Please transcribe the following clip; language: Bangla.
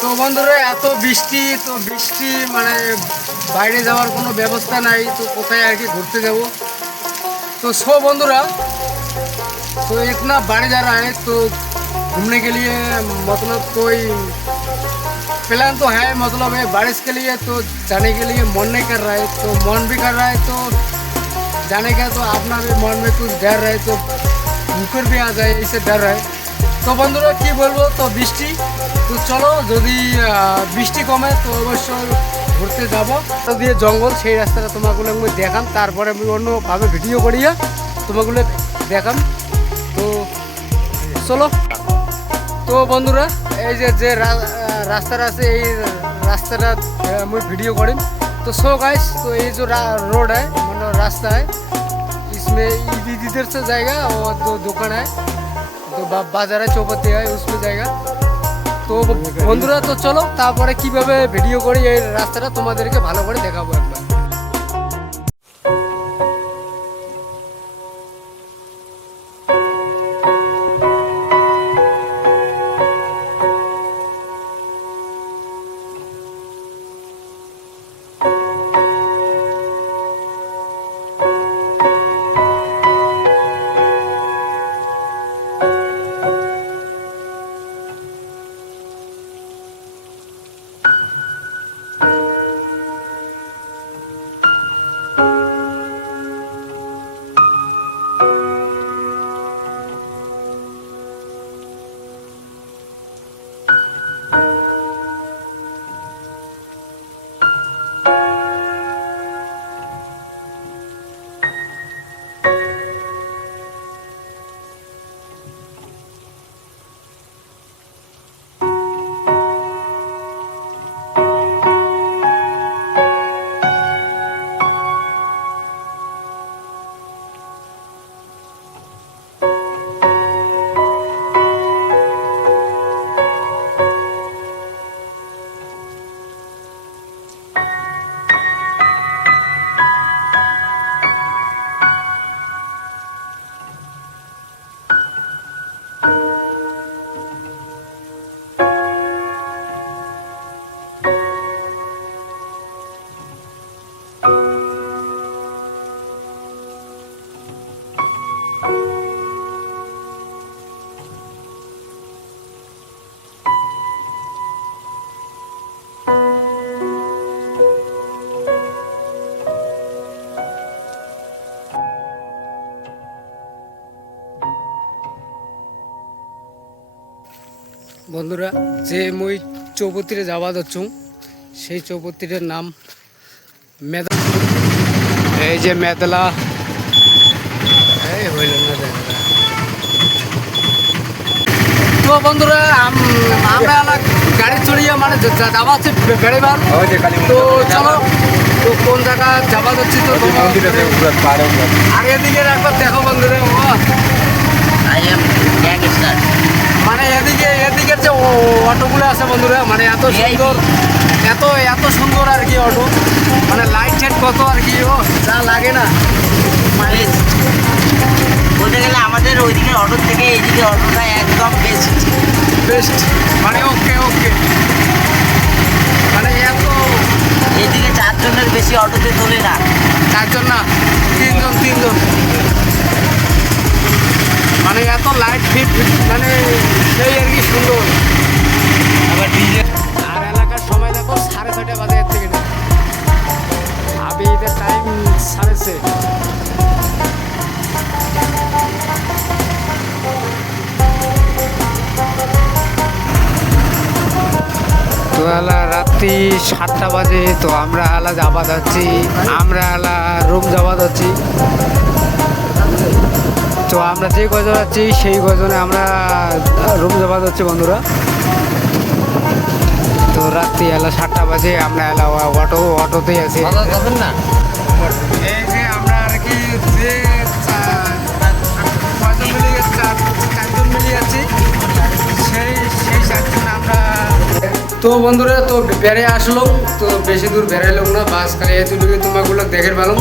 তো বন্ধুরা এত বৃষ্টি, তো বৃষ্টি মানে বাইরে যাওয়ার কোনো ব্যবস্থা নাই, তো কোথায় আর কি ঘুরতে যাব। तो सो बंधुरा तो इतना बढ़ जा रहा है, तो घूमने के लिए मतलब कोई प्लान तो है, मतलब है बारिश के लिए, तो जाने के लिए मन नहीं कर रहा है, तो मन भी कर रहा है तो जाने का, तो अपना भी मन में कुछ डर रहा है, तो मुखर भी आ जाए इससे डर रहा है। तो बंधुरा कि बोलबो, तो बृष्टि, तो चलो यदि बृष्टि कमे तो अवश्य ঘুরতে যাব। তো দিয়ে জঙ্গল, সেই রাস্তাটা তোমাগুলো আমি দেখাম, তারপরে আমি অন্যভাবে ভিডিও করিয়া তোমাগুলো দেখাম। তো চলো। তো বন্ধুরা এই যে রাস্তাটা আছে, এই রাস্তাটা আমি ভিডিও করিম। तो सो गाइस, तो ये जो रोड है मतलब रास्ता है, इसमें इधर से जाएगा और दो दुकान है, तो बाजार है, चौपत्ती है, उसमें जाएगा। তো বন্ধুরা তো চলো তারপরে কিভাবে ভিডিও করি এই রাস্তাটা তোমাদেরকে ভালো করে দেখাবো একবার। বন্ধুরা যে মই চৌপত্তিরে যাওয়া যাচ্ছু, সেই চৌপত্তিটার নাম মেদলা। এই যে মেদলা, এই হইল না দেখা। তো বন্ধুরা আমরা গাড়ি চড়িয়ে মানে যাওয়া হচ্ছে বেড়েবার। তো চলো, তো কোন জায়গা যাওয়া যাচ্ছি, তো আর এদিকে একবার দেখো বন্ধুরা, মানে এদিকের যে অটোগুলো আছে বন্ধুরা, মানে এত সুন্দর, এত সুন্দর আর কি অটো, মানে লাইট টাইট কত আর কি, ও যা লাগে না মানে বলতে গেলে আমাদের ওইদিকের অটোর থেকে এইদিকে অটোটা একদম বেস্ট, মানে ওকে মানে এত, এইদিকে 4 জনের বেশি অটোতে তোলে না, 4 জন না, 3 জন, মানে এত লাইট ফিট, মানে সেই আর কি সুন্দর। আবার ডিজে আর এলাকার সময় দেখো 6:30 বাজে, এর থেকে না আবি এদের টাইম 6:30। তো এলা রাত্রি 7টা বাজে, তো আমরা এলা যাবা যাচ্ছি, আমরা এলা রুম যাবা যাচ্ছি। তো আমরা যে কজন আছি সেই কজনে আমরা রুম যাওয়া যাচ্ছি বন্ধুরা। তো রাত্রি এলা 7টা বাজে, আমরা এলা অটোতেই আছি না। এই যে আমরা আর কি যে 4জন মিলিয়ে আছি, সেই 4জন আমরা। তো বন্ধুরা তো বেড়ে আসলো, তো বেশি দূর বেড়াইলাম না, বাস খালি এতটুকু তোমাগুলো দেখে পেলাম।